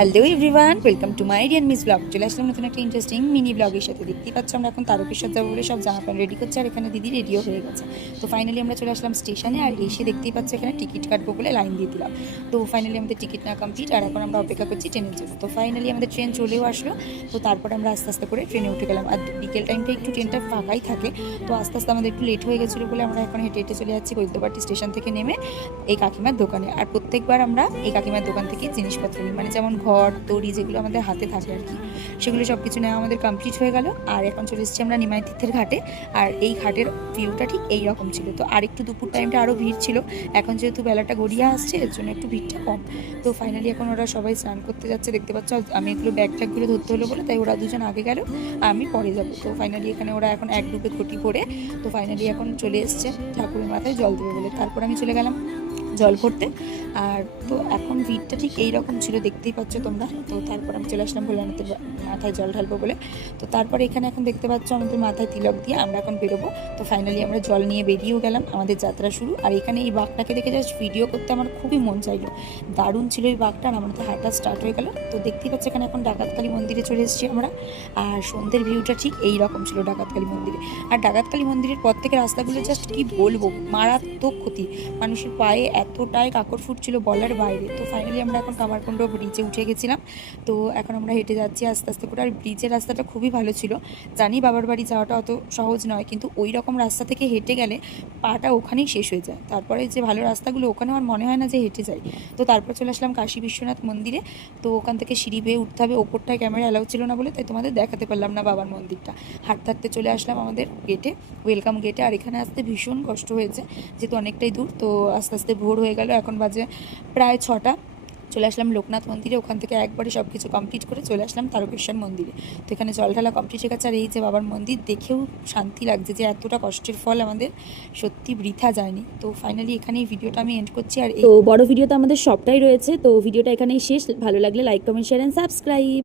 Hello everyone, welcome to my dear miss blog. চলে আসলাম নতুন একটা ইন্টারেস্টিং মিনি ব্লগের সাথে। দেখতেই পাচ্ছ আমরা এখন তারকেশ্বর যাবো বলে সব জামা প্যান্ট রেডি করছে, আর এখানে দিদি রেডিও হয়ে গেছে। তো ফাইনালি আমরা চলে আসলাম স্টেশনে, আর এসে দেখতেই পাচ্ছ এখানে টিকিট কাটবো বলে লাইন দিয়ে দিলাম। তো ফাইনালি আমাদের টিকিট না কমপ্লিট, আর এখন আমরা অপেক্ষা করছি ট্রেনের জন্য। তো ফাইনালি আমাদের ট্রেন চলেও আসলো। তো তারপর আমরা আস্তে আস্তে করে ট্রেনে উঠে গেলাম। আর বিকেল টাইমটা একটু ট্রেনটা ফাঁকাই থাকে, তো আস্তে আস্তে আমাদের একটু লেট হয়ে গেছিলো বলে আমরা এখন হেঁটে হেঁটে চলে যাচ্ছি বৈদ্যবাটি স্টেশন থেকে নেমে এই কাকিমার দোকানে। আর প্রত্যেকবার আমরা এই কাকিমার দোকান থেকে জিনিসপত্র নিই, মানে যেমন ঘর দড়ি যেগুলো আমাদের হাতে থাকে আর কি, সেগুলো সব কিছু নেওয়া আমাদের কমপ্লিট হয়ে গেল। আর এখন চলে এসেছি আমরা নিমাই তীর্থের ঘাটে। আর এই ঘাটের ভিউটা ঠিক এই রকম ছিল। তো আর একটু দুপুর টাইমটা আরও ভিড় ছিল, এখন যেহেতু বেলাটা গড়িয়ে আসছে এর জন্য একটু ভিড়টা কম। তো ফাইনালি এখন ওরা সবাই স্নান করতে যাচ্ছে, দেখতে পাচ্ছ। আমি এগুলো ব্যাগ ট্যাগগুলো ধরতে হলো বলে তাই ওরা দুজন আগে গেল, আমি পরে যাবো। তো ফাইনালি এখানে ওরা এখন এক ডুবে ঘটি করে, তো ফাইনালি এখন চলে এসছে ঠাকুরের মাথায় জল দেবে বলে। তারপর আমি চলে গেলাম জল ভরতে। আর তো এখন ভিড়টা ঠিক এই রকম ছিল, দেখতেই পাচ্ছ তোমরা। তো তারপর আমি চলে আসলাম ভোলানাথের মাথায় জল ঢালবো বলে। তো তারপর এখানে এখন দেখতে পাচ্ছ আমাদের মাথায় তিলক দিয়ে আমরা এখন বেরোবো। তো ফাইনালি আমরা জল নিয়ে বেরিয়েও গেলাম, আমাদের যাত্রা শুরু। আর এখানে এই বাঘটাকে দেখে জাস্ট ভিডিও করতে আমার খুবই মন চাইলো, দারুণ ছিল এই বাঘটা। আর আমাদের হাঁটা স্টার্ট হয়ে গেল। তো দেখতেই পাচ্ছ এখানে এখন ডাকাতকালী মন্দিরে চলে এসেছি আমরা। আর সন্ধ্যের ভিউটা ঠিক এই রকম ছিল ডাকাতকালী মন্দিরে। আর ডাকাতকালী মন্দিরের পর থেকে রাস্তাগুলো জাস্ট কি বলবো, মারাত্মক ক্ষতি, মানুষের পায়ে এতটাই কাকড় ফুটছিল বলার বাইরে। তো ফাইনালি আমরা এখন কামারকুণ্ড ব্রিজে উঠে গেছিলাম। তো এখন আমরা হেঁটে যাচ্ছি আস্তে আস্তে করে। আর ব্রিজের রাস্তাটা খুবই ভালো ছিল। জানি বাবার বাড়ি যাওয়াটা অত সহজ নয়, কিন্তু ওই রকম রাস্তা থেকে হেঁটে গেলে পাটা ওখানেই শেষ হয়ে যায়। তারপরে যে ভালো রাস্তাগুলো ওখানেও আর মনে হয় না যে হেঁটে যাই। তো তারপর চলে আসলাম কাশী বিশ্বনাথ মন্দিরে। তো ওখান থেকে সিঁড়ি বেয়ে উঠতে হবে, ওপরটায় ক্যামেরা অ্যালাউ ছিল না বলে তাই তোমাদের দেখাতে পারলাম না বাবার মন্দিরটা। হাঁটতে হাঁটতে চলে আসলাম আমাদের গেটে, ওয়েলকাম গেটে। আর এখানে আসতে ভীষণ কষ্ট হয়েছে যেহেতু অনেকটাই দূর। তো আস্তে আস্তে ভোর হয়ে গেল, এখন বাজে প্রায় 6টা। চলে আসলাম লোকনাথ মন্দিরে, ওখান থেকে একবারে সব কিছু কমপ্লিট করে চলে আসলাম তারকেশ্বর মন্দিরে। তো এখানে জল ঢালা কমপ্লিট হয়ে গেছে। আর এই যে বাবার মন্দির, দেখেও শান্তি লাগছে যে এতটা কষ্টের ফল আমাদের সত্যি বৃথা যায়নি। তো ফাইনালি এখানেই ভিডিওটা আমি এন্ড করছি। আর তো বড় ভিডিও তো আমাদের সবটাই রয়েছে। তো ভিডিওটা এখানেই শেষ। ভালো লাগলে like comment share and subscribe.